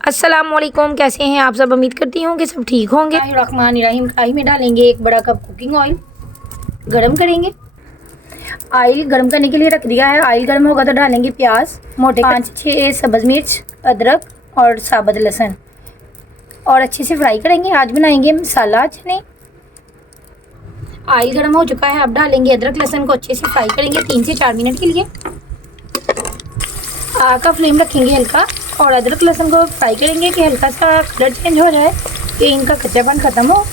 अस्सलामुअलैकुम, कैसे हैं आप सब। उम्मीद करती हूँ कि सब ठीक होंगे। रहमानिर्रहीम। कढ़ाई में डालेंगे 1 बड़ा कप कुकिंग ऑयल, गरम करेंगे। ऑयल गरम करने के लिए रख दिया है। ऑयल गरम होगा तो डालेंगे प्याज मोटे, 5-6 सब्ज़ मिर्च, अदरक और साबुत लहसुन और अच्छे से फ्राई करेंगे। आज बनाएंगे मसाला चने। ऑयल गरम हो चुका है, अब डालेंगे अदरक लहसुन को अच्छे से फ्राई करेंगे 3 से 4 मिनट के लिए। आग का फ्लेम रखेंगे हल्का और अदरक लहसुन को फ्राई करेंगे कि हल्का सा कलर चेंज हो जाए, कि इनका कच्चापन ख़त्म हो।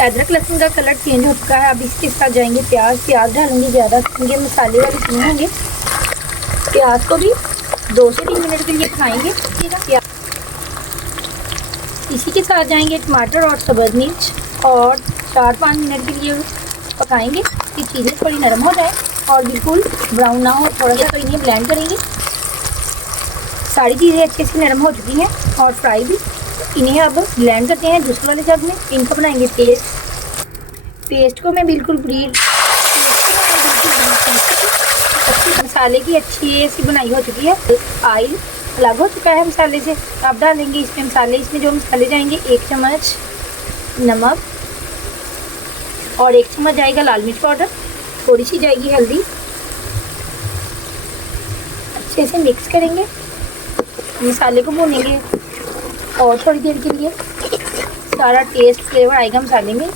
अदरक लहसुन का कलर चेंज हो चुका है, अब इसके साथ जाएंगे प्याज डालेंगे ज़्यादा, क्योंकि मसाले वाले चीज़ होंगे। प्याज को भी 2 से 3 मिनट के लिए पकाएंगे। इसी के साथ जाएंगे टमाटर और सब्ज़ मिर्च और 4-5 मिनट के लिए पकाएंगे कि चीज़ें थोड़ी नरम हो जाए और बिल्कुल ब्राउन ना हो थोड़ा सा। तो इन्हें ब्लेंड करेंगे। सारी चीज़ें अच्छे से नरम हो चुकी हैं और फ्राई भी। इन्हें अब ब्लेंड करते हैं दूसरे वाले जग में। इनका बनाएंगे पेस्ट को मैं बिल्कुल मसाले की अच्छी सी बनाई हो चुकी है। ऑयल अलग हो चुका है मसाले से। अब डालेंगे इसमें जो मसाले जाएंगे 1 चम्मच नमक और 1 चम्मच जाएगा लाल मिर्च पाउडर, थोड़ी सी जाएगी हल्दी। अच्छे से मिक्स करेंगे, मसाले को भूनेंगे और थोड़ी देर के लिए। सारा टेस्ट फ्लेवर आएगा मसाले में।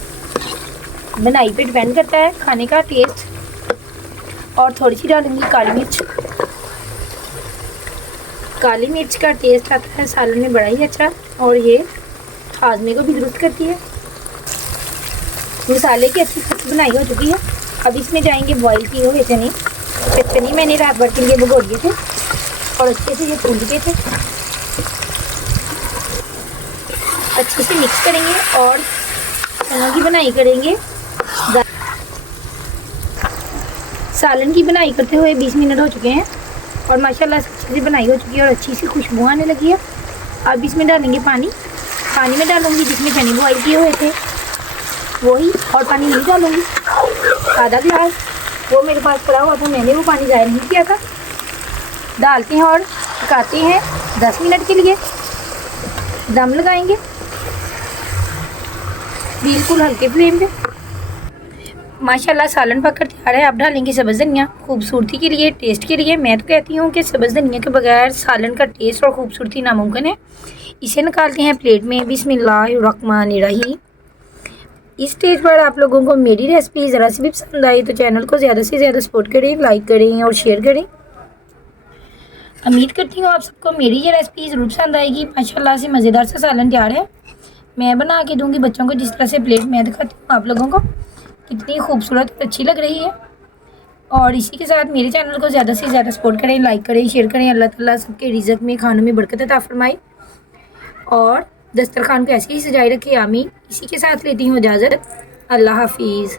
बनाई पे डिपेंड करता है खाने का टेस्ट। और थोड़ी सी डालेंगे काली मिर्च का टेस्ट आता है सालन में बड़ा ही अच्छा, और ये हाजमे को भी दुरुस्त करती है। मसाले की अच्छी खासी बनाई हो चुकी है। अब इसमें जाएंगे बॉईल किए हुए चने मैंने रात भर के लिए भिगो दिए थे और अच्छे से ये भून दिए थे। अच्छे से मिक्स करेंगे और चनों की बनाई करेंगे। सालन की बनाई करते हुए 20 मिनट हो चुके हैं और माशाल्लाह से अच्छी सी बनाई हो चुकी है और अच्छी सी खुशबू आने लगी है। अब इसमें डालेंगे पानी में डालूंगी जिसमें चने बॉईल किए हुए थे वही, और पानी नहीं डालूंगी। आधा गिलास वो मेरे पास पड़ा हुआ था, मैंने वो पानी ज़ाहिर नहीं किया था। डालते हैं और पकाते हैं 10 मिनट के लिए। दम लगाएंगे बिल्कुल हल्के फ्लेम पे। माशाल्लाह सालन पककर तैयार है। अब डालेंगे सब्ज़ धनिया खूबसूरती के लिए, टेस्ट के लिए। मैं तो कहती हूँ कि सब्ज़ धनिया के बगैर सालन का टेस्ट और खूबसूरती नामुमकिन है। इसे निकालते हैं प्लेट में। बिस्मिल्लाहिर्रहमानिर्रहीम। इस स्टेज पर आप लोगों को मेरी रेसिपी ज़रा सी भी पसंद आई तो चैनल को ज़्यादा से ज़्यादा सपोर्ट करें, लाइक करें और शेयर करें। उम्मीद करती हूँ आप सबको मेरी ये रेसिपी ज़रूर पसंद आएगी। माशाल्लाह से मज़ेदार सा सालन तैयार है। मैं बना के दूँगी बच्चों को जिस तरह से प्लेट मैं दिखाती हूँ आप लोगों को, कितनी खूबसूरत और अच्छी लग रही है। और इसी के साथ मेरे चैनल को ज़्यादा से ज़्यादा सपोर्ट करें, लाइक करें, शेयर करें। अल्लाह ताला सबके रिज़्क़ में, खानों में बरकत अता फरमाए और दस्तरखान को ऐसे ही सजाए रखे। आमीन। इसी के साथ लेती हूँ इजाज़त। अल्लाह हाफिज़।